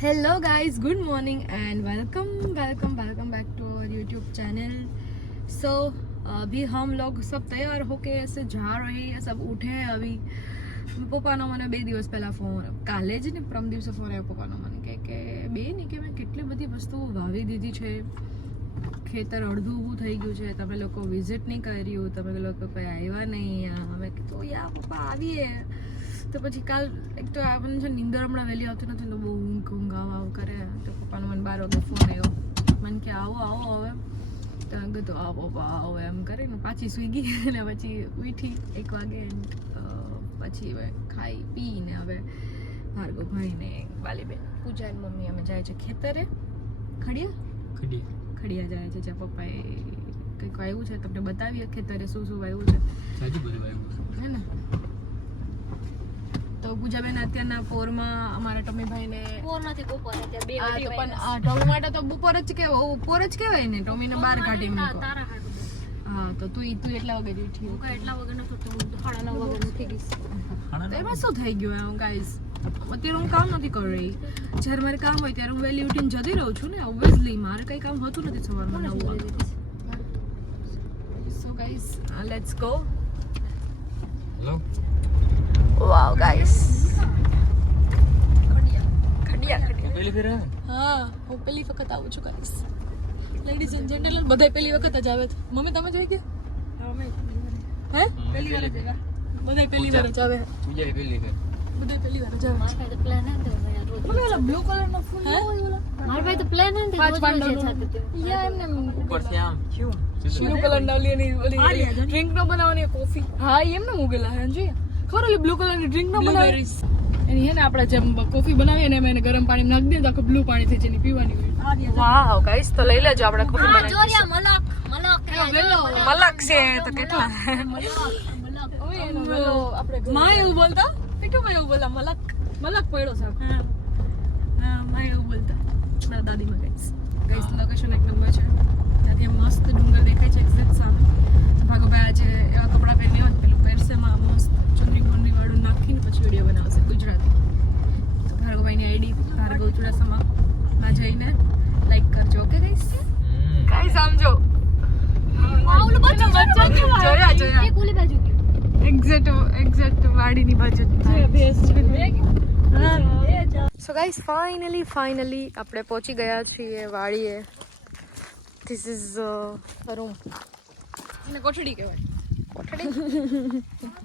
Hello guys, good morning and welcome back to our YouTube channel. So अभी हम लोग सब तैयार होके ऐसे जा रहे हैं, सब उठे हैं अभी। પપ્પાનો મને 2 દિવસ પહેલા ફોન, કાલે જ ને પ્રમ દિવસે ફોન આવ્યો પપ્પાનો મને કે બે નહીં કે મેં કેટલી બધી વસ્તુઓ વાવી દીધી છે, ખેતર અડધું ઊભું થઈ ગયું છે, તમે લોકો વિઝિટ નહીં કર્યું, તમે લોકો કોઈ આવ્યા નહીં. અમે કીધું યાર પપ્પા આવીએ. તો પછી કાલ એક તો આપણને છે નીંદર હમણાં વહેલી આવતી નથી તો બહુ ઊંઘ આવ કરે. તો પપ્પાનો મને 12 વાગે ફોન આવ્યો, મને કે આવો હવે. તો મેં કીધું આવો એમ કરીને પાછી સૂઈ ગઈ અને પછી ઉઠી 1 વાગે. પછી હવે ખાઈ પીને હવે ભાર્ગવભાઈને બાલીબેન પૂજાની મમ્મી અમે જાય છે ખેતરે. ખડિયા જાય છે જ્યાં પપ્પાએ કંઈક વાવ્યું છે. તમને બતાવીએ ખેતરે શું વાવ્યું છે હે ને. તો પૂજાબેન અત્યારના પોરમાં અમારા ટોમીભાઈને પોર નથી બપોર અત્યારે 2 વાગે પણ આ ટોમી માટે તો બપોર જ કહેવાય, ઉપર જ કહેવાય ને. ટોમીને બહાર કાઢી મૂકો. હા તો તું એટલા વાગે જ ઉઠી? હું એટલા વાગે નથી ઉઠી, હું 9:30 વાગે ઉઠી ગઈ. તો એમાં શું થઈ ગયું એમ ગાઈસ? અત્યારે હું કામ નથી કરી રહી. જ્યારે મારે કામ હોય ત્યારે હું વહેલી ઉઠીને જતી રહું છું ને. ઓબ્વિયસલી મારે કંઈ કામ હોતું નથી સવારમાં 9 વાગે. So guys let's go. Hello. Wow guys, Khadia પહેલી ફેર. હા હું પહેલી વખત આવું છું ગાઈસ. લેડીઝ એન્ડ જેન્ટલમેન બધા પહેલી વખત જ આવે છે. મમ્મી તમે જોઈ ગયા? હા અમે હે પહેલી વાર જ આવ્યા. બધા પહેલી વાર જ આવે. પૂજા પહેલી વાર, બધા પહેલી વાર જ આવે. મારા તો પ્લાન હે મમ્મી ઓલા બ્લુ કલર નો ફૂલ હે ઓલા મારા ભાઈ તો પ્લાન હે પાંચ પાંડવ યા એમને ઉપર છે આમ ક્યું બ્લુ કલર ના ઓલી ડ્રિંક નો બનાવવાની કોફી. હા એમને મુગેલા હે જોઈએ ખબર ઓલી બ્લુ કલર ની ડ્રિંક નો બનાવે એની હે ને આપણે જેમ કોફી બનાવીએ ને એમાં ગરમ પાણી નાખી દઈએ તો આખું બ્લુ પાણી થઈ જાય પીવાની હોય. વાવ ગાઈસ, તો લઈ લેજો આપણે કોફી બનાવી. જોરિયા મલક છે તો કેટલા મલક ઓય એનો વેલો આપણે માં એવું બોલતા પીટુ માં એવું બોલા મલક પડ્યો સાહેબ. હા માં એવું બોલતા મારા દાદી માં. ગાઈસ લોકેશન એક નંબર છે. ત્યાંથી મસ્ત ડુંગર દેખાય છે એક્ઝેક્ટ સામે. ભાગોભાઈ આજે એવા કપડાં પહેરીને હોય પેલું પેરસેમાં મસ્ત ચુંદડી ગુંદડી વાળું નાખીને પછી વિડીયો બનાવશે ગુજરાતી. તો ભાર્ગવભાઈની આઈડી ભાર્ગવ ચુડાસમા જઈને લાઈક કરજો. ઓકે ગાઈસ, ગાઈસ સમજો એક્ઝેક્ટ વાડીની બાજુ. સો ગાઈસ ફાઇનલી આપણે પહોંચી ગયા છીએ વાડીએ. This is room. એને કોઠડી કહેવાય.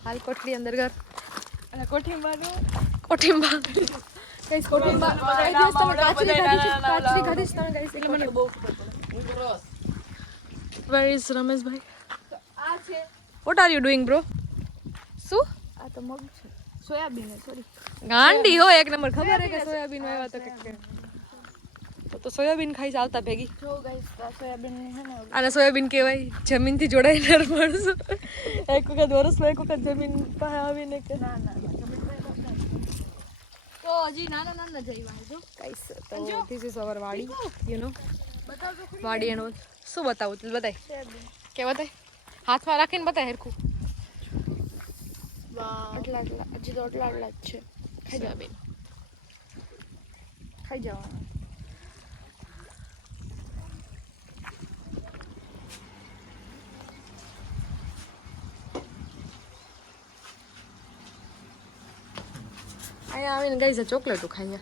હાલ કોઠડી અંદર ઘર અને કોઠીંબા ગાઈસ. કોઠીંબા કાચરી ખાધીશ તમે ગાઈસ એટલે મને બહુ વેર ઇઝ રમેશભાઈ? આ છે. What are you doing bro? શું આ તો મગ છે, સોયાબીન છે. સોરી ગાંડી હો એક નંબર. ખબર હે કે સોયાબીન આવ્યા તો કે તો સોયાબીન ખાઈ આવતા ભેગી. જો ગાઈસ આ સોયાબીન હે ને આને સોયાબીન કહેવાય. જમીનથી જોડાયેલા માણસો એક વખત વર્ષમાં એક વખત જમીન પાસે આવીને કે ના તો હજી નાના જઈવા જો ગાઈસ. તો ધીસ ઇઝ અવર વાડી, યુ નો. બતાવજો વાડી એનો શું બતાવું તું? બતાય કે બતાય, હાથમાં રાખીને બતાય હરખું. વાહ આટલા હજી તો આટલા જ છે. ખાઈ જા બેન, ખાઈ જવાના. અહીંયા આવીને ગઈ છે ચોકલેટો ખાઈએ.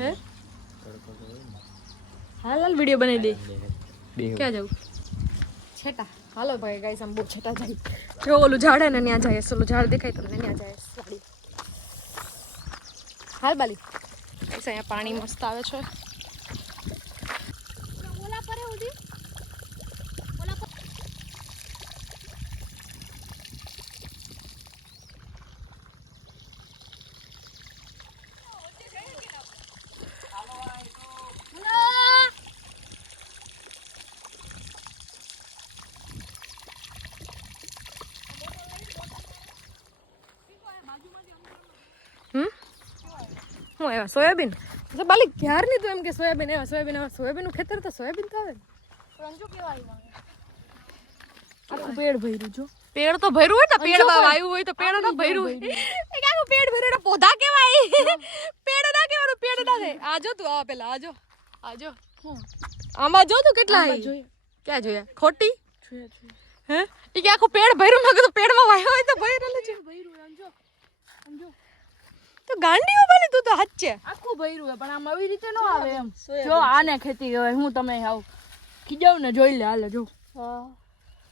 હે હાલ વિડીયો બનાવી દે. ક્યાં જવું? છેટા. હાલો ભાઈ ગાઈસ આમ બહુ છેટા જાય. જો ઓલું ઝાડ હે ને ત્યાં જાય. ઓલું ઝાડ દેખાય તમને ત્યાં જાય વાડી. હાલ બાલી ગાઈસ અહીંયા પાણી મસ્ત આવે છે. હું આવ્યા સોયાબીન બાલી ક્યાર નહીં તું એમ કે સોયાબીન આવ્યા સોયાબીન નું ખેતર તો સોયાબીન તો આવે. આખું પેડ ભર્યું જો પેડ તો ભર્યું હોય ને, પેડ વાવ્યું હોય તો પેડ ના ભર્યું હોય. એ કે આખું પેડ ભર્યું એટલે પોધા કહેવાય. પેડ ના કહેવાનું, પેડ ના થાય. આજો તું આ પેલા આજો આમાં જો તું કેટલા હે. ક્યાં જોયા? ખોટી હે? ઈ કે આખું પેડ ભર્યું ના તો પેડમાં વાવ્યો હોય તો ભર્યું છે. સમજો તો ગાંડીઓ બની તું તો હચ્ચે. આખું ભર્યું હે પણ આમ આવી રીતે ન આવે એમ. જો આને ખેતી કહેવાય. હું તમે આવ ખીજાવ ને જોઈ લે. હાલે જો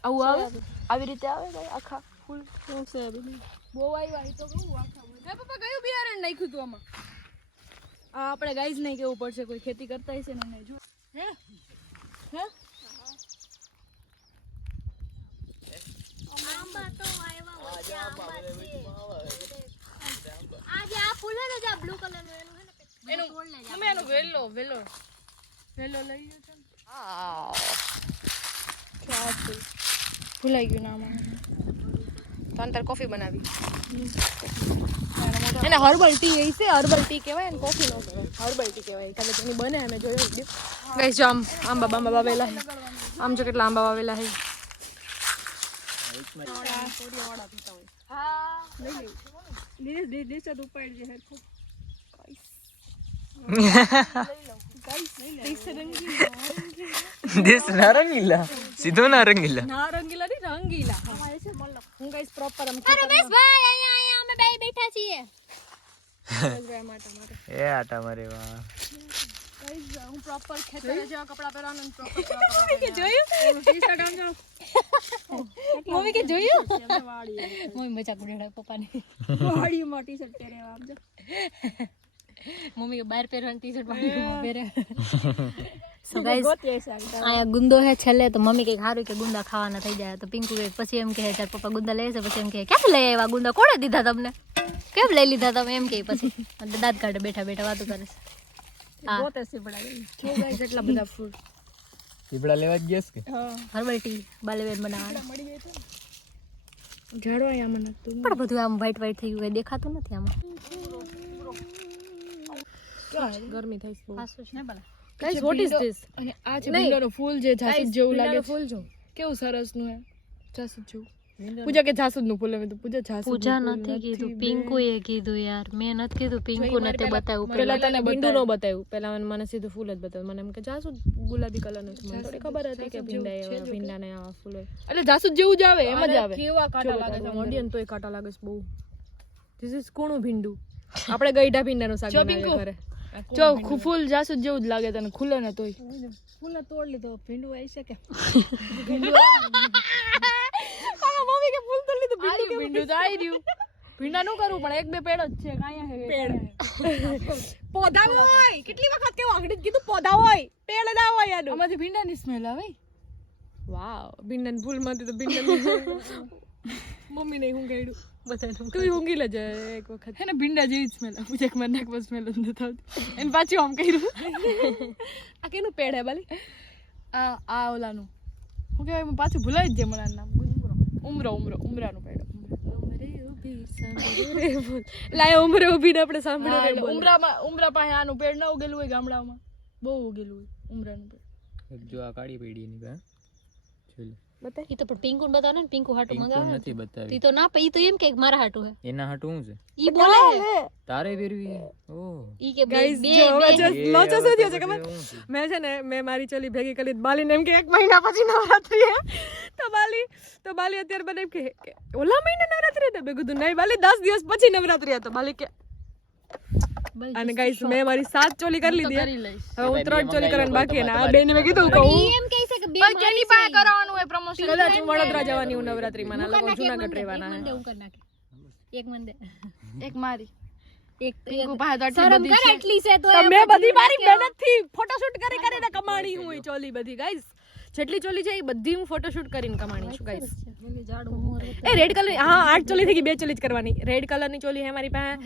આવું આવે, આવી રીતે આવે ભાઈ આખા ફૂલ. બહુ આવ્યા તો કહું આખા. હે પપ્પા કયું બિયારણ નાખ્યું તું આમાં? આ આપણે ગાઈઝ નહીં કેવું પડશે, કોઈ ખેતી કરતા હશે ને જો. હે હે આંબા તો આવ્યા વચ્ચે આંબા છે. આ જે આ ફૂલ હે ને, જે બ્લુ કલર નું એનું હે ને, એનું તમે એનું વેલો લઈ ગયો છે. ભૂલાઈ ગયું નામ. તો અંતર કોફી બનાવી એને હર્બલ ટી એ છે. હર્બલ ટી કહેવાય ને કોફી નો કહેવાય. હર્બલ ટી કહેવાય. કાલે તેની બને અમે જોયો વિડિયો. ગાઈસ જો આમ આંબા વાવેલા છે. આમ જો કેટલા આંબા વાવેલા છે. દેશ નારંગીલા સીધો નારંગીલા નારંગીલા ની રંગીલા. હું ગાઈસ પ્રોપર આમ રમેશભાઈ અહીંયા અમે બે બેઠા છીએ. એ આટા મારે વાહ હું પ્રોપર ખેતર જેવા કપડા પહેરવાનું પ્રોપર જોયું મમ્મી કે જોયું મમ્મી મજાક ઉડાડે પપ્પાની વાડીમાં ટી-શર્ટ પહેરેવા આમ જો. મમ્મી કે બહાર પહેરવાની ટી-શર્ટ વાડીમાં પહેરે. સો ગાઈસ આયા ગુંદો હે છેલ્લે તો મમ્મી કે હારું કે ગુંદા ખાવાના થઈ જાય તો પિંકુ કે પછી એમ કહે ચાલ પપ્પા ગુંદા લઈ છે. પછી એમ કહે ક્યાંથી લઈ આવ્યા ગુંદા? કોણે દીધા તમને? કેમ લઈ લીધા તમે? એમ કે પછી દાંત કાઢે બેઠા બેઠા વાતો કરે છે. એટલા બધા ફ્રૂટ પીપળા લેવા જ ગેસ કે હર્બલ ટી બાલેબેન બનાવવાના. ઝાડવા આમાં નતું પણ બધું આમ વ્હાઈટ વ્હાઈટ થઈ ગયું, દેખાતું નથી આમાં. ગરમી થાય છે. ખાસું છે ને ભલા. Guys what is this? અને આ છે ભીંડાનો ફૂલ જે જાસૂદ જેવું લાગે છે. ફૂલ જો કેવું સરસ નું હે જાસૂદ જેવું. પૂજા કે જાસૂદ નું ફૂલ. હવે તો પૂજા જાસૂદ. પૂજા નથી કીધું, પિંકુએ કીધું યાર. મેં નથી કીધું, પિંકુ નથી બતાવ્યું. પેલા તને ભીંડું નો બતાવ્યું. પેલા મને સીધું ફૂલ જ બતાવ્યું. મને એમ કે જાસૂદ ગુલાબી કલર નું છે. મને થોડી ખબર હતી કે ભીંડાને આવા ફૂલ હોય. એટલે જાસૂદ જેવું જ આવે, એમ જ આવે. કેવા કાંટા લાગે છે મોડિયન તોય કાંટા લાગે છે બહુ. ધીસ ઇઝ કોણું ભીંડું. આપણે ગઈઢા ભીંડાનું શાક બનાવીએ ઘરે. જો ફૂલ જાસૂદ જેવું જ લાગે તને, ખુલે ને તોય. ફૂલ તોડ લીધો, ભીંડું આવી શકે. મમ્મી કે ફૂલ તોડ લીધું, ભીંડું તો આવી રહ્યું. ભીંડા નું કરવું પણ એક બે પેડ જ છે. કાયા હે પેડ પોધા હોય. કેટલી વખત કેવું આંગળી કીધું પોધા હોય, પેડ ના હોય. આનું આમાંથી ભીંડાની સ્મેલ આવે. વાવ, ભીંડાના ફૂલ માંથી તો ભીંડા. મમ્મી ને હું ગઈડું બધાને. તું ઊંઘી લેજે એક વખત. હે ને ભીંડા જેવી સ્મેલ આવે. પૂછે કે મને નાક પર સ્મેલ જ નથી આવતી. એને પાછું આમ કર્યું. આ કેનું પેડ હે બાલી? આ ઓલાનું હું કહેવાય, હું પાછું ભૂલાઈ જ જાય મને નામ. ઉમરાનું પેડ. લાય ઉમરે ઉભીને આપણે સાંભળ્યું. ઉમરા પાસે આનું પેડ ના ઉગેલું હોય ગામડામાં, બહુ ઉગેલું હોય ઉમરાનું પેડ. જો આ કાળી પેડી ની કા ચલો બતાય. ઈ તો પણ પિંકુ ને બતાવે ને, પિંકુ હાટુ મંગાવે નથી બતાવી. ઈ તો ના ઈ તો એમ કે મારા હાટુ હે. એના હાટું હું છે? ઈ બોલે તારે ફેરવી. ઓહ ઈ કે બે લોચો શું થયો છે ખબર? મેં છે ને મારી ચોલી ભેગી કરી બાલીને એમ કે 1 મહિના પછી નવરાત્રી હે તો બાલી અત્યારે મને એમ કે ઓલા મહિને નવરાત્રી હતા. મેં કીધું નહીં બાલી 10 દિવસ પછી નવરાત્રી હતો. બાલી કે અને ગાઈસ મેં મારી 7 ચોલી કરી લીધી. હવે હું 3 ચોલી કરવાની બાકી છે. આ બેને મેં કીધું કે હું એમ કહી છે કે બે કેની પાસે કરવાનું હોય પ્રમોશન. કદાચ હું વડોદરા જવાની હું નવરાત્રીમાં. ના લોકો જૂનાગઢ રહેવાના હે. હું કરી નાખી. એક મન દે. એક મારી એક પિંકુ પાસે તો શરમ આટલી કર બધી એટલી છે તો છે. મેં બધી મારી મહેનત થી ફોટોશૂટ કરીને કમાણી હું એ ચોલી બધી. ગાઈસ જેટલી ચોલી છે એ બધી હું ફોટોશૂટ કરીને કમાણી છું. ગાઈસ એ રેડ કલર, હા 8 ચોલી થઈ ગઈ. 2 ચોલી જ કરવાની. રેડ કલરની ચોલી હે મારી પાસે.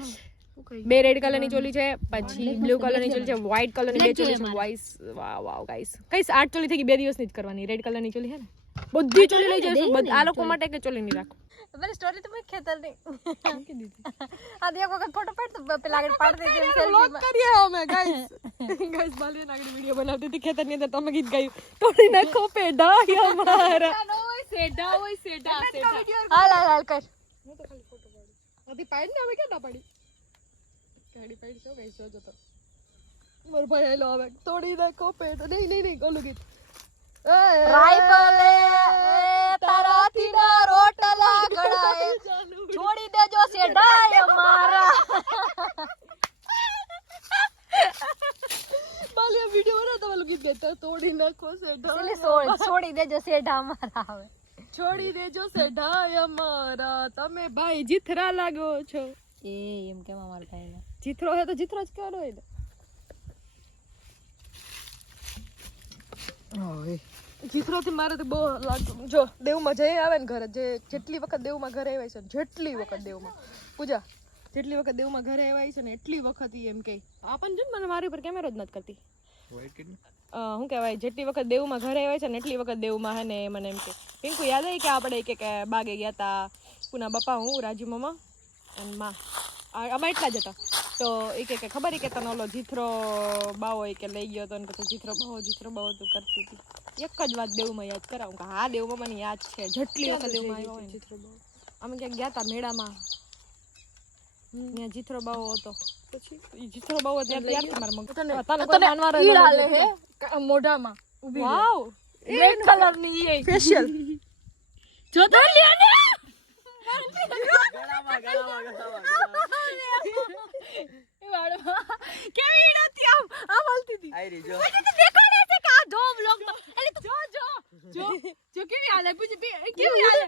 2 રેડ કલરની ચોલી છે. પછી બ્લુ કલરની ચોલી છે. વ્હાઈટ કલરની 2 ચોલી છે. વાઈસ વાવ ગાઈસ. કઈસ 8 ચોલી થઈ ગઈ. 2 દિવસની જ કરવાની. રેડ કલરની ચોલી હે ને બધી ચોલી લઈ જઈશું. આ લોકો માટે કે ચોલી નહીં રાખો. મને સ્ટોરી તો મેં ખેતર ની આ દે એક વખત ફોટો પાડ તો પેલા આગળ પાડ દે તેમ વ્લોગ કરીએ અમે ગાઈસ. ગાઈસ બાલી નાગડી વિડિયો બનાવતી હતી ખેતરની અંદર. તમે ગીત ગાયું તોડી નાખો પેડા અમારા. નો હોય સેઢા હોય સેઢા હાલ હાલ હાલ કર હું તો ખાલી ફોટો પાડું અધી પાડી ને હવે ક્યાં ના પાડી ગાડી પાડી છો ગઈ છો તો મારો ભાઈ આયલો હવે તોડી નાખો પેટ નહીં ઓલું ગીત રાઈફલે તારાથી ના રોટલા ગળાએ છોડી દેજો સેઢાય અમારા બાલિયા વિડિયો ના તમારું ગીત ગાતા તોડી નાખો સેઢા છોડી દેજો સેઢા અમારા હવે છોડી દેજો સેઢાય અમારા તમે ભાઈ જીથરા લાગો છો એ એમ કેમ અમારા ભાઈને જીથરો હે તો જીથરો જ કહેવાનો હોય ને જીથરોથી મારે તો બહુ લાગતું જો દેવમાં જઈ આવે ને ઘરે જેટલી વખત દેવમાં ઘરે આવ્યા છે જેટલી વખત દેવમાં પૂજા જેટલી વખત દેવમાં ઘરે આવ્યા છે ને એટલી વખત ઈ એમ કહે આપણને જો ને મને મારી ઉપર કેમેરો જ નથી કરતી શું કહેવાય જેટલી વખત દેવમાં ઘરે આવ્યા છે ને એટલી વખત દેવમાં હે ને મને એમ કે પિંકુ યાદ આવી કે આપણે કે બાગે ગયા હતા પુના બાપા હું રાજુ મામા અને માં આમાં એટલા જ હતા તો એ કે ખબર કે તને ઓલો જીથરો બાવો કે લઈ ગયો હતો ને પછી જીથરો બાવો તું કરતી હતી એક જ વાત દેવમાં યાદ કરાવું કે હા દેવમાં મને યાદ છે જેટલી વખત દેવમાં આવ્યો હોય જીથરો બાવો અમે ક્યાંક ગયા હતા મેળામાં ત્યાં જીથરો બાવો હતો પછી ઈ જીથરો બાવો ત્યારથી મારા મગ તને કોઈ માનવા મોઢામાં વાવ રેડ કલર ની એ ફેશિયલ જો તો લ્યો ને એ વાળમાં કેવી નથી આમ હાલતી હતી આઈ રી જો દેખાડે છે કે આ જો વ્લોગ તો એટલે જો કેવી હાલે પૂછી કેવી હાલે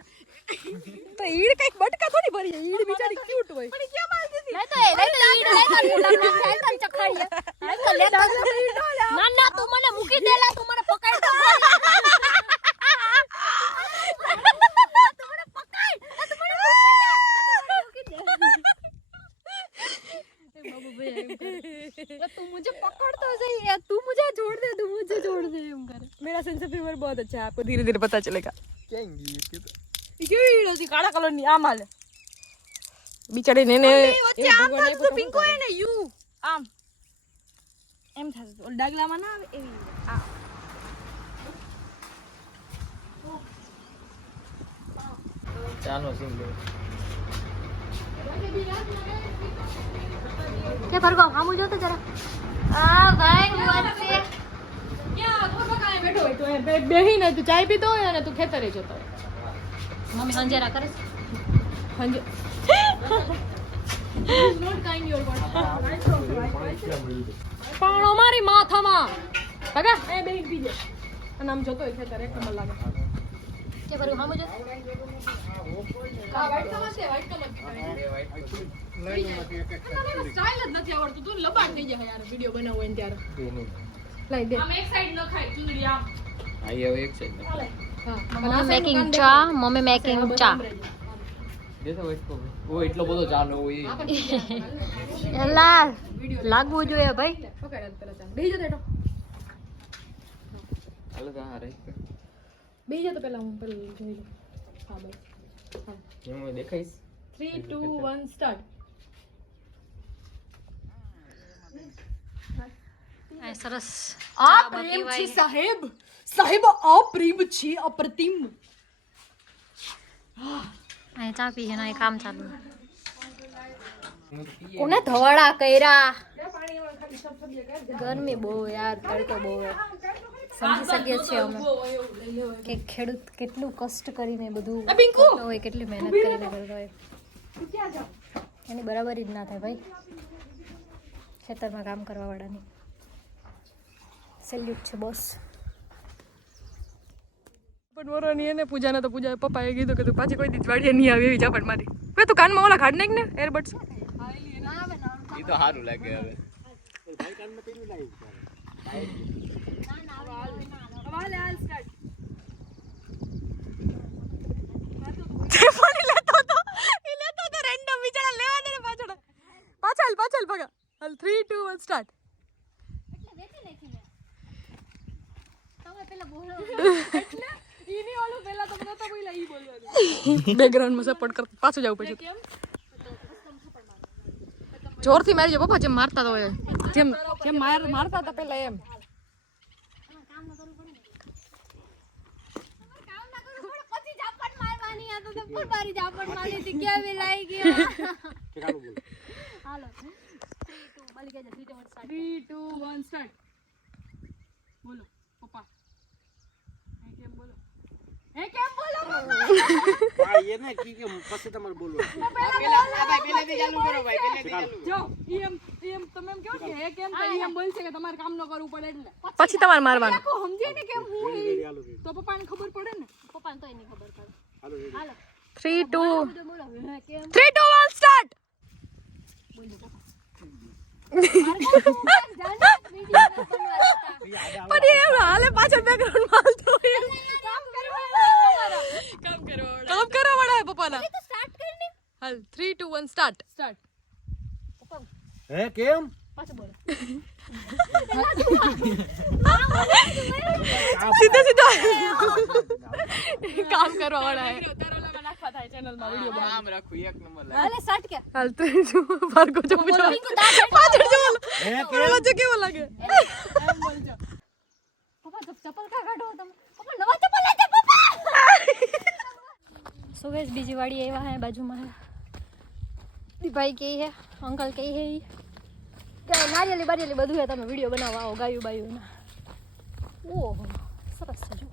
તો ઈડ કઈક બટકા થોડી ભરી જાય ઈડ બિચારી ક્યુટ હોય પણ કેમ હાલતી હતી નહીં તો ઈડ લઈ તો ચખાડીએ ના તું મને મૂકી દેલા તું મને પકડ તો तू मुझे पकड़ तो सही है तू मुझे छोड़ दे एम करे मेरा सेंस ऑफ ह्यूमर बहुत अच्छा है आपको धीरे धीरे पता चलेगा ક્યાં ગઈ કે તો કેવી હીરો છે કાળા કલર ની આમ હાલે બિચારી ને વચ્ચે આમ તો પિંકો હે ને યુ આમ એમ થશે ઓલ ડાગલામાં ના આવે એવી આ ચાનો સીન લે કે ભરગો આમુ જો તો જરા આ ભાઈ વચ્ચે ક્યાં ખોટો કાય બેઠો હોય તો એ બેહીને તું ચાય પીતો હોય અને તું ખેતરે જતો હોય મમ્મી સંજેરા કરે છે હંજે નોટ કાઇન્ડ યોર વર્ડ પાણો મારી માથામાં કાકા એ બેહી પીજે અને આમ જતો હોય ખેતરે એક નંબર લાગે કે ભરગો આમુ જો આ વાઈટ કલર છે વાઈટ કલર સ્ટાઇલ જ નથી આવડતું તું લબાડ થઈ જાય યાર વિડિયો બનાવવો હોય ને ત્યારે લઈ દે આમ એક સાઈડ ન ખાય ચૂંદડી આમ આઈ હવે એક સાઈડ મમ્મી મેકિંગ ચા મમ્મી મેકિંગ ચા દેતો એટલો ઓ એટલો બધો ચાનો હોય એલા લાગવું જોઈએ ભાઈ પકડ પેલા ચાલ બેહી જતો એટો હાલો તો હા રે બેહી જતો પેલા હું પેલા જોઈ લઉં હા બસ હા હું દેખાઈશ 3 2 1 સ્ટાર્ટ આ સરસ આ પ્રેમ છે સાહેબ સાહેબ આ પ્રેમ છે અપ્રતિમ આ ચા પી છે ને કામ ચાલુ કોને ધવાડા કર્યા ગરમી બહુ યાર તડકો બહુ સમજી શકીએ છીએ અમે કે ખેડૂત કેટલું કષ્ટ કરીને બધું કરતો હોય કેટલી મહેનત કરીને કરતો હોય એની બરાબરી જ ના થાય ભાઈ ખેતરમાં કામ કરવા વાળાની સેલ્યુટ છે બોસ પણ વરોની એને પૂજાને તો પૂજા પપ્પાએ કીધું કે તું પાછી કોઈ દી વાડીએ નહીં આવી એવી ઝાપટ મારી બે તું કાનમાં ઓલા કાઢ નાખ ને એરબડ્સ ઈ તો સારું લાગે હવે પાછળ ભગા હાલ 3 2 1 સ્ટાર્ટ બેકગ્રાઉન્ડમાં સપોર્ટ કર પાછું જવું પછી જોરથી મારી જો પપ્પા જેમ મારતા તો હોય જેમ જેમ મારતા હતા પેલા એમ પપ્પા ની આ તો ફૂલ બારી જાપણ મારી થી કેવી લાઈ ગયો હાલો 3 2 બોલી કે 3 2 1 સ્ટાર્ટ 3 2 1 સ્ટાર્ટ બોલો પપ્પા હે કેમ બોલો ભાઈ એને કી કે પછી તમારે બોલવું પેલા પેલેથી ચાલુ કરો ભાઈ પેલેથી ચાલુ જો એમ તમે એમ કહો કે હે કેમ તો એમ બોલશે કે તમારે કામ ન કરવું પડે એટલે પછી તમારે મારવાનું આખું સમજે ને કેમ હું તો પપ્પાને ખબર પડે ને પપ્પાને તોય નહીં ખબર પડે હાલો 3 2 બોલો હે કેમ 3 2 1 સ્ટાર્ટ પણ એમ હાલે પાછળ બેકગ્રાઉન્ડ માં તો કામ કરવા વાળા પપ્પાના તો સ્ટાર્ટ કરીને હાલ 3 2 1 સ્ટાર્ટ હે કેમ પાછું બોલો સીધા કામ કરવા વાળા હે તારોલામાં નાખવા થાય ચેનલમાં વિડિયો નામ રાખું એક નંબર લાગે હાલે સ્ટાર્ટ કે હાલ 3 2 ભાર્ગવ જો પાછળ જો હે ઓલો જે કેવો લાગે એમ બોલજો પપ્પા ચપ્પલ કા કાઢો તમે પપ્પા નવા ચપ્પલ લેતે પપ્પા સો ગાઈસ બીજી વાડી આવ્યા હે બાજુમાં હે દી ભાઈ કે હે અંકલ કે હે કે નારિયેલી બારિયેલી બધું હે તમે વિડિયો બનાવવા આવો ગાયું બાયું ના ઓહો સરસ છે જો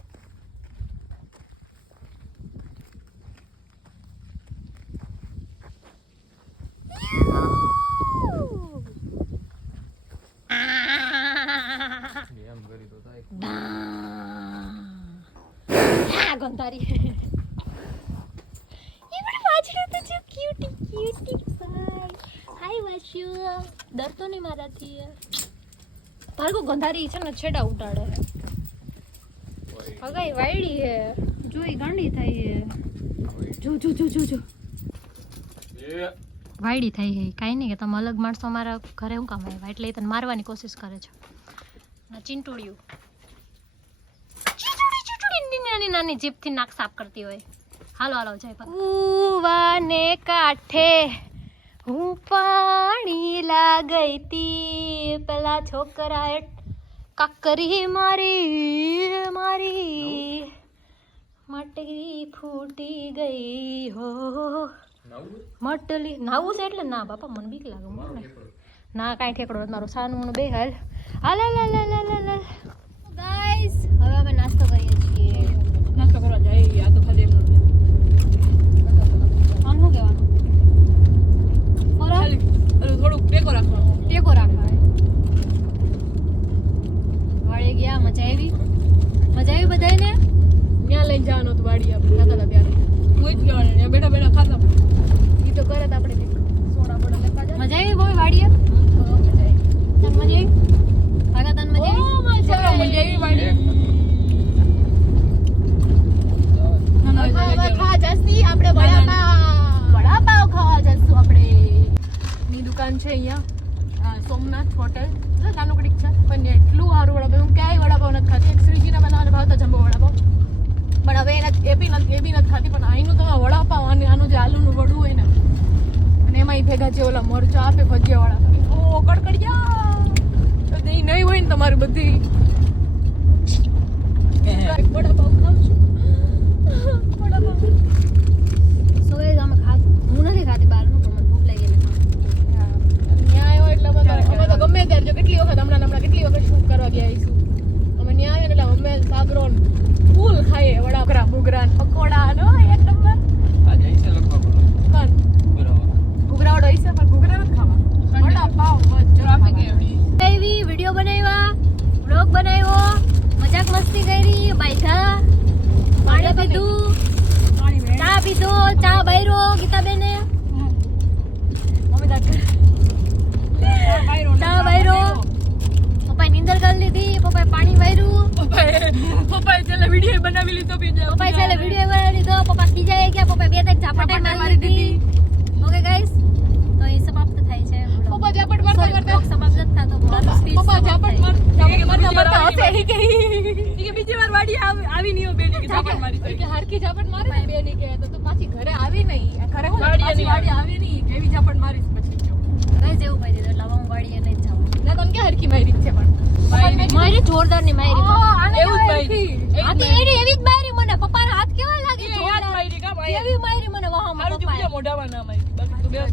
એમ કરી તો થાય હા ગંધારી એ પણ પાછળ તો જો ક્યુટી ભાઈ હાય વાશુ ડરતો નહીં મારાથી ભાર્ગવ ગંધારી છે ને છેડા ઉડાડે હગાઈ વાયડી હે જોઈ ગાંડી થાય હે જો વાયડી થઈ હે કાંઈ નહીં કે તમે અલગ માણસો મારા ઘરે હું કામ આવ્યા એટલે એ તને મારવાની કોશિશ કરે છે ના ચીંટુડિયું ચીંટુડી નાની નાની જીભથી નાક સાફ કરતી હોય હાલો જય કુવાને કાંઠે હું પાણી લાગઈ તી પેલા છોકરાએ કાકરી મારી મટકી ફૂટી ગઈ હો મટલી નાવું છે એટલે ના બાપા મને બીક લાગે ના કાંઈ ઠેકડો નથી મારું સાનું બે હાલ ગાઈસ હવે અમે નાસ્તો કરીએ છીએ નાસ્તો કરવા જાય આ તો ખાલી એમ આમ શું કહેવાનું ખાલી થોડુંક ટેકો રાખવાનો ટેકો રાખવા વાળે ગયા મજા આવી બધાને ત્યાં લઈને જવાનું હતું વાડી આપણે ખાતા હતા ત્યારે હું જ ગયો ને બેઠા બેઠા ખાતા ઈ તો કરે તો આપણે સોડા બોડા લેતા જાય મજા આવી બહુ વાડીએ તને મજા આવી ભાગા તને મજા આવી મજા આવી વાડી ખાવા જસ્તી આપણે વડાપાવ ખાવા જશું આપણે ની દુકાન છે અહીંયા સોમનાથ હોટેલ નાનકડી છે પણ એટલું સારું વડાપાવ હું ક્યાંય વડાપાવ નથી ખાતી એક શ્રીજીના બનાવવાને ભાવતા જમ્બો વડાપાવ પણ હવે એ બી નથી ખાતી પણ અહીંનું તમે વડાપાવ અને આનું જે આલુનું વડું હોય ને અને એમાં ભેગા જે ઓલા મરચા આપે ભજીયા વાળા ઓ કડકડિયા તો એ નહીં હોય ને તમારી બધી વડાપાવ ખાવ છું વડાપાવ સો ગાઈસ અમે હું નથી ખાતી બહારનું પણ મને ભૂખ લાગી એટલે ન્યાય હોય એટલે અમે તો ગમે ત્યારે જો કેટલી વખત હમણાં કેટલી વખત શૂટ કરવા ગયા આવીશું અમે ન્યાય હોય એટલે અમે સાગરો ફૂલ ખાઈએ વડાપરા ઘૂઘરા પકોડા નો એક નંબર આ જઈ છે લખવા બોલો કોણ બરાબર ઘૂઘરા વડો છે પણ ઘૂઘરા નથી ખાવા વડાપાવ ટ્રાફિક એવી વિડિયો બનાવ્યા વ્લોગ બનાવ્યો મજાક મસ્તી કરી બાઈધા પાણી પીધું ચા પીધો ચા બાયરો ગીતાબેને મમ્મી દાખલ ચા બાયરો પપ્પાએ નીંદર કરી લીધી પપ્પાએ પાણી વાર્યું પપ્પાએ છેલ્લે વિડીયો બનાવી લીધો પપ્પાએ છેલ્લે વિડીયો બનાવી લીધો પપ્પા ખીજાઈ ગયા પપ્પાએ બે ત્રણ ઝાપટા મારી દીધી ઓકે ગાઈસ તો એ સમાપ્ત થાય છે પપ્પા ઝાપટ મારતા vlog સમાપ્ત નથી થતો મારું speech પપ્પા ઝાપટ સમાપ્ત મારતા હશે કે બીજી વાર વાડી આવી નહીં હોય બેની કે ઝાપટ મારી તો કે હરકી ઝાપટ મારે ને બેની કે તો પાછી ઘરે આવી નહીં ઘરે વાડી આવી નહીં કેવી ઝાપટ મારીશ પછી ગાઈસ એવું કહી દીધું એટલે હવે હું વાડીએ નહીં જાઉં ના તને કે હરકી મારી છે પણ મારી જોરદાર ની મારી એવું જ ભાઈ આ તો એની એવી જ મારી મને પપ્પાના હાથ કેવા લાગે જોરદાર મારી કામ કેવી મારી મને વાહમાં હારું તું બીજા મોઢામાં ના મારી બાકી તું બેસ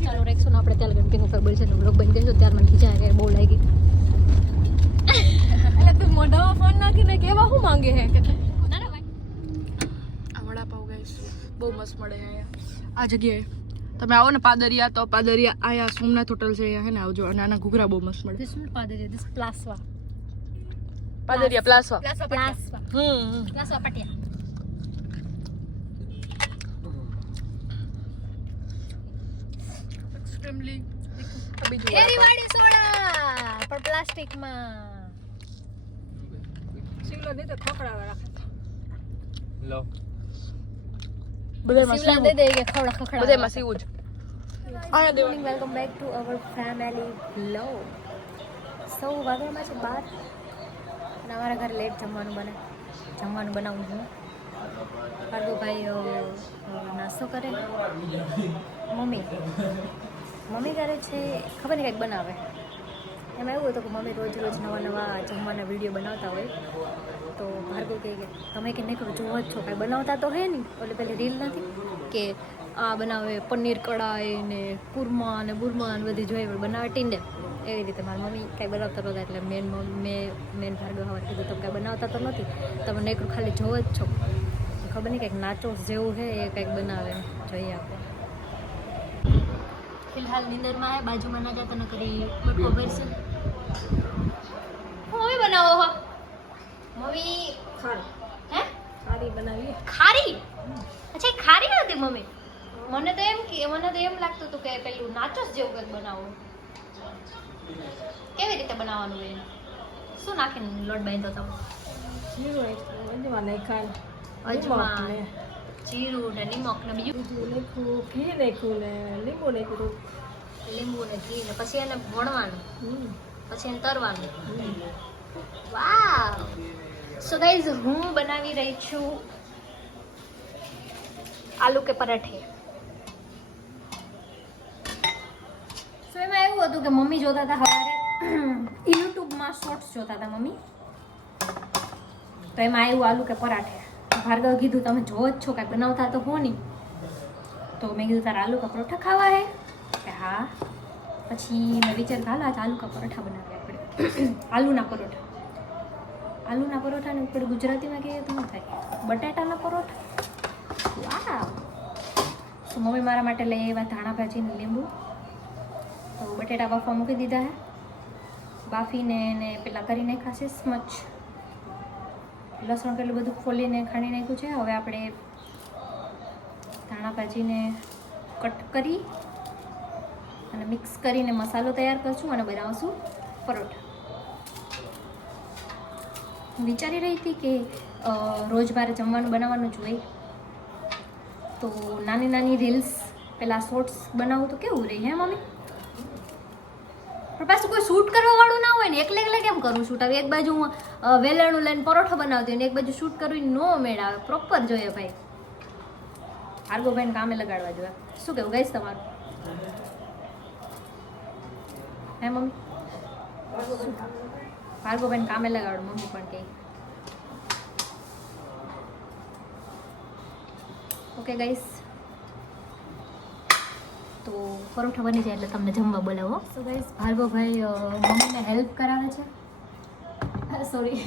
ચાલો રેક્સો આપણે ત્યાં લગન પીનું પર બોલશે બ્લોગ બંધ કરીશું ત્યાર મને ખીચા કે બહુ લાગી એટલે તું મોઢામાં ફોન નાખીને કેવા શું માંગે હે કે ના ના ભાઈ આ વડાપાવ ગાઈસ બહુ મસ્ત મળે અહીંયા આ જગ્યાએ તમે આવો ને પાદરિયા તો પાદરિયા આયા સોમનાથ હોટલ છે અહીંયા હે ને આવજો અને આના ઘૂઘરા બહુ મસ્ત મળે ધીસ નોટ પાદરિયા ધીસ પ્લાસવા પાદરિયા પ્લાસવા પ્લાસવા હમ પ્લાસવા પટિયા એક્સ્ટ્રીમલી એરીવાડી સોડા પણ પ્લાસ્ટિકમાં શિવલો દે તો ખોખડાવા રાખે લો બધામાં શિવલા દે દે કે ખવડા ખખડા બધામાં સીવું જ આયા દેવા welcome back to our family vlog સો વાગવામાં છે 12 અને અમારા ઘરે લેટ જમવાનું બનાવું છું ભાર્ગવભાઈ નાસ્તો કરે મમ્મી કરે છે ખબર નહીં કંઈક બનાવે એમાં એવું હતું કે મમ્મી રોજ નવા જમવાના વિડીયો બનાવતા હોય તો ભાર્ગવ કહે કે તમે કે નહીં કરો જોવો જ છો કાંઈ બનાવતા તો હે નહીં એટલે પેલી રીલ નથી કે આ બનાવે પનીર કઢાઈ ને કુરમા ને બુરમા ને બધી જોઈએ બનાવે ટીંડે એવી રીતે મારી મમ્મી કાંઈ બનાવતા નહોતા એટલે મેન ભાર્ગવ હવાર કીધું તમે કાંઈ બનાવતા તો નથી તમે નહીં ખાલી જોવો જ છો ખબર નહીં કંઈક નાચોસ જેવું છે એ કંઈક બનાવે જોઈએ આપણે ફિલહાલ નીંદરમાં હે બાજુમાં ના જતા ન કરી બટકો ભરશે હું બનાવો હો મમ્મી હે સારી બનાવી ખારી અચ્છા ખારી હતી મમ્મી મને તો એમ લાગતું હતું કે પેલું નાચોસ જેવું કંઈક બનાવો કેવી રીતે બનાવવાનું હોય શું નાખીને લોટ બાંધ્યો તમે જીરું અજમા નાખ્યા અજમા જીરું ને નિમક ને બીજું નાખ્યું ઘી નાખ્યું ને લીંબુ નાખ્યું લીંબુ ને ઘી ને પછી એને વણવાનું હમ પછી એને તરવાનું વાવ સો ગાઈઝ હું બનાવી રહી છું આલુ કે પરાઠે સો એમાં એવું હતું કે મમ્મી જોતા હતા સવારે યુટ્યુબમાં શોર્ટ્સ જોતા હતા મમ્મી તો એમાં આવ્યું આલુ કે પરાઠે ભાર્ગવ કીધું તમે જોવો જ છો કાંઈ બનાવતા તો હો નહીં તો મેં કીધું તારા આલુ કા પરોઠા ખાવા હે કે હા પછી મેં વિચાર હાલ આજ આલુ કા પરોઠા બનાવીએ આપણે આલુના પરોઠાને ઉપર ગુજરાતીમાં કહીએ તો શું થાય બટાટાના પરોઠા વાવ તો મમ્મી મારા માટે લઈ આવ્યા ધાણા ભાજી ને લીંબુ તો બટેટા બાફવા મૂકી દીધા હે બાફીને એને પેલા કરી નાખ્યા છે સ્મચ લસણ કેટલું બધું ફોલીને ખાણી નાખ્યું છે હવે આપણે ધાણા ભાજીને કટ કરી અને મિક્સ કરીને મસાલો તૈયાર કરશું અને બનાવશું પરોઠા હું વિચારી રહી હતી કે રોજ બારે જમવાનું બનાવવાનું જ હોય તો નાની નાની રીલ્સ પેલા શોર્ટ્સ બનાવું તો કેવું રહે હે મમ્મી પણ પાછું કોઈ શૂટ કરવા વાળું ના હોય ને એકલે કેમ કરું શૂટ હવે એક બાજુ હું વેલણું લઈને પરોઠો બનાવતી હોય ને એક બાજુ શૂટ કરવી નો મેળ આવે પ્રોપર જોઈએ ભાઈ ભાર્ગવભાઈને કામે લગાડવા જોઈએ શું કેવું ગાઈસ તમારું હે મમ્મી ભાર્ગવભાઈને કામે લગાડો મમ્મી પણ કહે ઓકે ગાઈસ તો પરોઠા બની જાય એટલે તમને જમવા બોલાવો સો ગાઈસ ભાર્ગવભાઈ મમ્મીને હેલ્પ કરાવે છે સોરી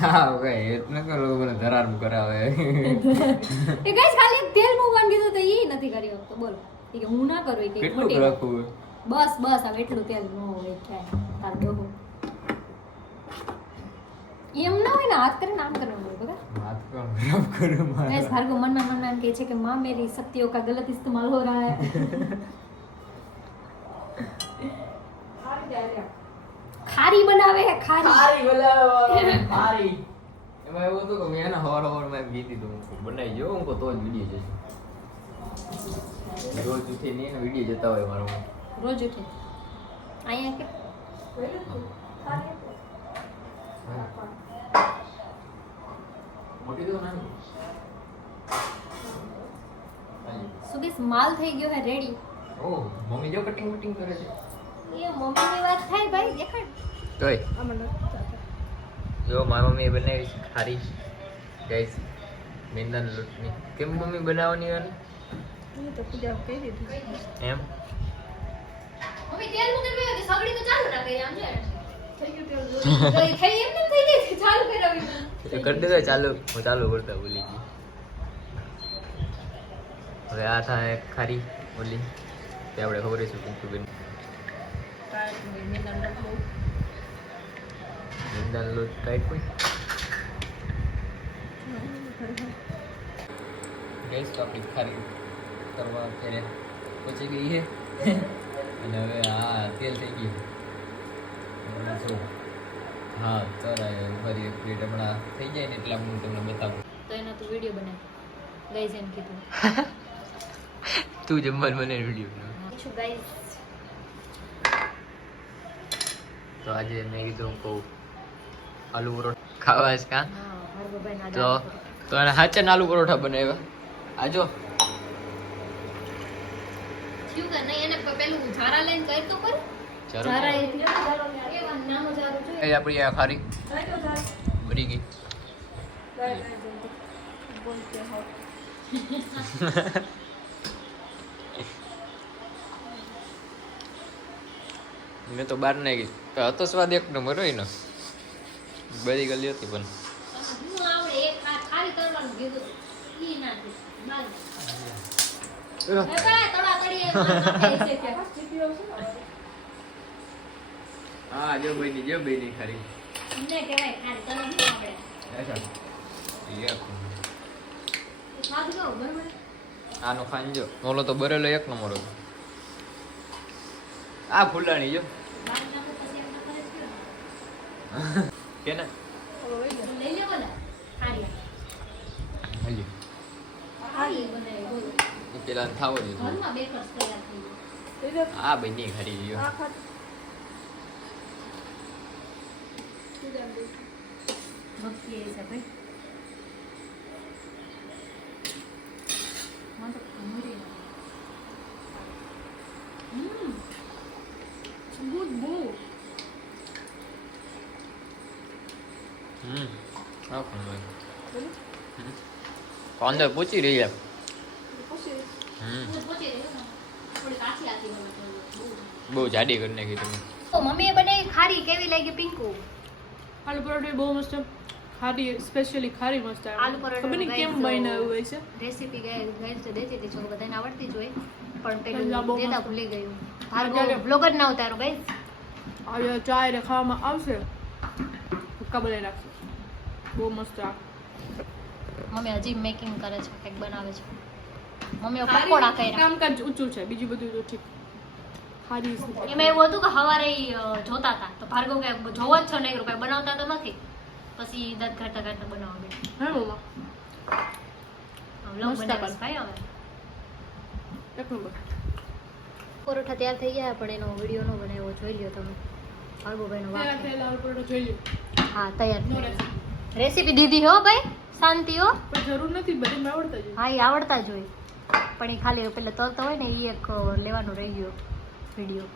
હા ઓકે એટલે કરો મને ધરાર કરાવે એ ગાઈસ ખાલી એક તેલ મૂકવાનું કીધું તો ઈ નથી કર્યો તો બોલો કે હું ના કરું કે કેટલું રાખવું બસ હવે એટલું તેલ ન હોય ક્યાંય તાર ડોહો એમ ના હોય ને હાથ કરીને આમ કરવાનું હોય બરાબર बात को खराब करो गाइस भार्गव मन में एम कहे कि माँ मेरी शक्तियों का गलत इस्तेमाल हो रहा है खारी बनावे है खारी મારી એમાં એવું હતું કે મેં એના હવાર માં કીધી તો હું બનાવી જો હું તો જ વિડીયો જશે રોજ ઉઠી ને વિડીયો જતા હોય મારો रोज उठे आया के મોટી તો ના सुबह माल થઈ ગયો है रेडी ઓ મમ્મી જો કટિંગ વટિંગ કરે છે ये मम्मी ની વાત થાય ભાઈ દેખાડ તોય જો મારી મમ્મી બનાવી છે ખારી ગાઈસ મેંદાન લોટની કેમ મમ્મી બનાવવાની યાર તો પૂજા કરી દીધી એમ મમ્મી તેલ મૂકી દે કે સગડી તો ચાલુ રાખે આમ છે થઈ ગયું તેલ તો એ થઈ એમ ને થઈ જાય ચાલુ કરાવી કરી દે ચાલુ હું ચાલુ કરતા ભૂલી ગઈ હવે આ થાય ખારી ઓલી તે આપણે ખબર છે પિંકુબેન મેંદાન લોટ ટાઈટ હોય ગેસ તો આપણી ખારી કરવા અત્યારે પચી ગઈ છે અને હવે આ તેલ થઈ ગયું જો હા તરાય ફરી એક પ્લેટ હમણાં થઈ જાય ને એટલે હું તમને બતાવું તો એનો તું વિડિયો બનાવ ગાઈસ એમ કીધું તું જમવાનું મને વિડીયો બનાવ શું ગાઈસ તો આજે મેં કીધું કહું આલુ પરોઠા ખાવા છે કાં હા ભાર્ગવભાઈ ના તો તો એને હાચે આલુ પરોઠા બનાવ્યા આ જો શું કે નહીં એને પેલું ઝારા લઈને કઈ તો કર જરૂર ઝારા એ એવા નાનો ઝારો જોઈએ એ આપણી આ ખારી બની ગઈ મેં તો બહાર નાખી હતો સ્વાદ એક નંબર હોય ને બધી ગલી હતી પણ હું આવડે એક ખાલી તળવાનું કીધું ઈ ના દે બાલ એ તળા તળી હા જો બની ખારી અમને કહેવાય ખાલી તને શું આવડે સ્વાદ જો બરાબર આનો ખાંજો ઓલો તો બરેલો એક નંબર હતો આ ફૂલાણી જો બાર નાખો પછી એમ કરે છે કે ને લઈ લેવો ને ખાલી હાલી ખાલી બનાવી બોલો એ પેલા થાવો દીધું ઘરમાં બેકર્સ તૈયાર થઈ ગયું આ બની ખારી ગયો ભક્તિ એ છે ભાઈ મને તો ખમરી ગુડ બહુ આ કોણ પૂછી રહી એમ પછી પોચી રહ્યો ને થોડી કાચી આતી મને બહુ જાડી કરી નાખી તમે તો મમ્મીએ બનાવી ખારી કેવી લાગી પિંકુ આલુ પરોઠા બહુ મસ્ત ખારી સ્પેશિયલી ખારી મસ્ત આવે આલુ પરોઠા ખબર નહીં કેમ બનાવ્યું હોય છે રેસીપી ગાઈસ તો દેતી હતી છોકરા બધાને આવડતી જ હોય પણ પેલું પેલા બહુ દેતા મસ્ત. ભૂલી ગયું ભાર્ગવ બ્લોગ જ ના ઉતારો ગાઈસ હવે ચાય ને ખાવામાં આવશે ભૂક્કા બનાવી નાખશે બહુ મસ્ત આ મમ્મી હજી મેકિંગ કરે છે કંઈક બનાવે છે મમ્મીએ પકોડા કર્યા કામકાજ ઊંચું છે બીજું બધું તો ઠીક ખારી એમાં એવું હતું કે સવારે જોતા હતા તો ભાર્ગવ કે જોવો જ છો નહીં કઈ બનાવતા તો નથી પછી દાંત કાઢતા કાઢતા બનાવવા બેઠા હા મમ્મા વ્લોગ મસ્ત બનાવે પણ. છે ભાઈ હવે એક નંબર પરોઠા તૈયાર થઈ ગયા પણ એનો વિડીયો નો બનાવ્યો જોઈ લ્યો તમે ભાર્ગવભાઈનો પહેલા વાંક પહેલા આલુ પરોઠા જોઈ લ્યો હા તૈયાર નો થઈ રેસીપી રેસીપી દીધી હો ભાઈ શાંતિ હો પણ જરૂર નથી બધી આવડતા જ હોય. હા એ આવડતા જ હોય પણ એ ખાલી પેલા તલતા હોય ને એ એક લેવાનું રહી ગયો વિડીયો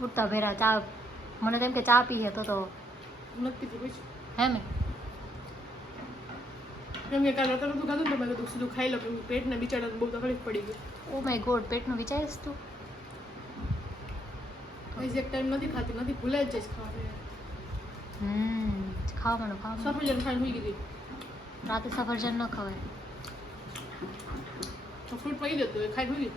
ઉઠતા ભેરા ચા મને તો એમ કે ચા પીએ તો નથી પીધું પછી હે મેં કેમ કે કાલે તરત ખાધું ને તો મેં કીધું સીધું ખાઈ લો કેમ કે પેટને બિચારાને બહુ તકલીફ પડી ગઈ ઓ માય ગોડ પેટનું વિચારીશ તું એક્ઝેક્ટ ટાઈમ નથી ખાતી નથી ભૂલાઈ જ જઈશ ખાવાનું ખાવાનું સફરજન ખાઈને હોઈ ગઈ રાતે સફરજન ન ખવાય તો ફ્રૂટ પડી જતું એ ખાઈ હોઈ ગઈ